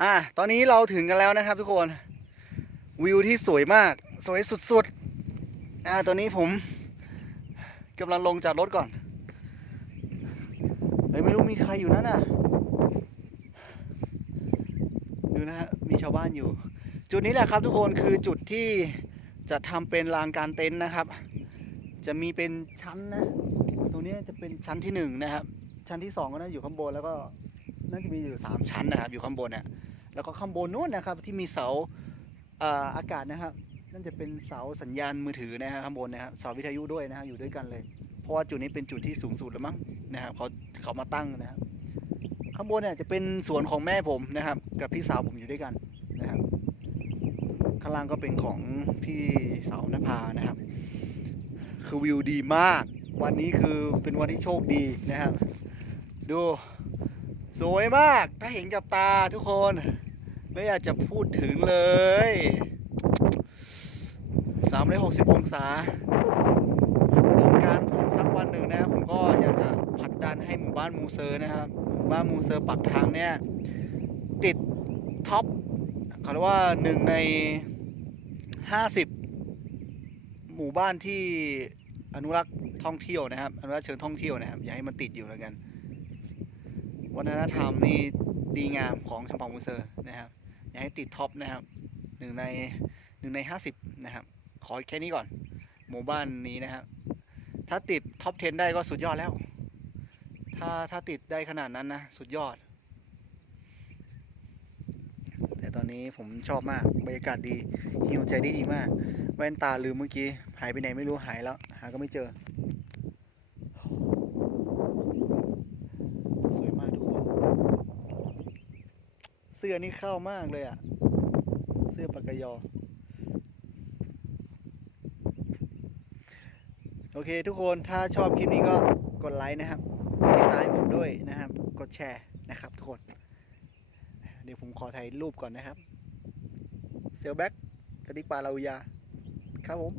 อะตอนนี้เราถึงกันแล้วนะครับทุกคน วิวที่สวยมาก สวยสุดๆ อ่าตอนนี้ผมกำลังลงจากรถก่อนเฮ้ยไม่รู้มีใครอยู่นั่นน่ะดูนะฮะมีชาวบ้านอยู่ จุดนี้แหละครับทุกคนคือจุดที่จะทำเป็นลานการเต็นท์นะครับ จะมีเป็นชั้นนะตรงนี้จะเป็นชั้นที่หนึ่งนะครับ ชั้นที่สองก็น่าอยู่ข้างบนแล้วก็น่าจะมีอยู่สามชั้นนะครับ อยู่ข้างบนเนี่ย แล้วก็ข้างบนนู้นนะครับที่มีเสาเอ่ออากาศนะครับนั่นจะเป็นเสาสัญญาณมือถือนะฮะข้างบนนะครับเสาวิทยุด้วยนะฮะอยู่ด้วยกันเลย เพราะว่าจุดนี้เป็นจุดที่สูงสุดแล้วมั้งนะครับเขาเขามาตั้งนะครับข้างบนเนี่ยจะเป็นสวนของแม่ผมนะครับ กับพี่สาวผมอยู่ด้วยกันนะครับ ข้างล่างก็เป็นของพี่สาวนภานะครับ คือวิวดีมาก วันนี้คือเป็นวันที่โชคดีนะครับ ดู สวยมาก ถ้าเห็นกับตาทุกคน ไม่อยากจะพูดถึงเลย 360 องศาอุดมการณ์ผมสักวันหนึ่งนะครับผมก็อยากจะผลักดันให้หมู่บ้านมูเซอร์นะครับหมู่บ้านมูเซอร์ปักทางเนี่ย ติดท็อปเขาเรียกว่าหนึ่งใน 50 หมู่บ้านที่อนุรักษ์ท่องเที่ยวนะครับ อนุรักษ์เชิงท่องเที่ยวนะครับ อย่าให้มันติดอยู่แล้วกัน วัฒนธรรมนี่ดีงามของชมพองมูเซอร์นะครับอย่าให้ติดท็อปนะครับหนึ่งในหนึ่งในห้าสิบนะครับ ขอแค่นี้ก่อน หมู่บ้านนี้นะครับ ถ้าติดท็อป 10 ได้ก็สุดยอดแล้ว ถ้าถ้าติดได้ขนาดนั้นนะ สุดยอด แต่ตอนนี้ผมชอบมาก บรรยากาศดีฮิวใจได้ดีมาก แว่นตาลืมเมื่อกี้ หายไปไหนไม่รู้หายแล้ว หาก็ไม่เจอ สวยมากทุกคน เสื้อนี่เข้ามากเลยอะ่ะ เสื้อปากกยอ โอเคทุกคนถ้าชอบคลิปนี้ก็กดไลค์นะครับ กดติดตามผมด้วยนะครับ กดแชร์นะครับทุกคน เดี๋ยวผมขอถ่ายรูปก่อนนะครับ เซลแบ็กกติปาลาวิยา ครับผม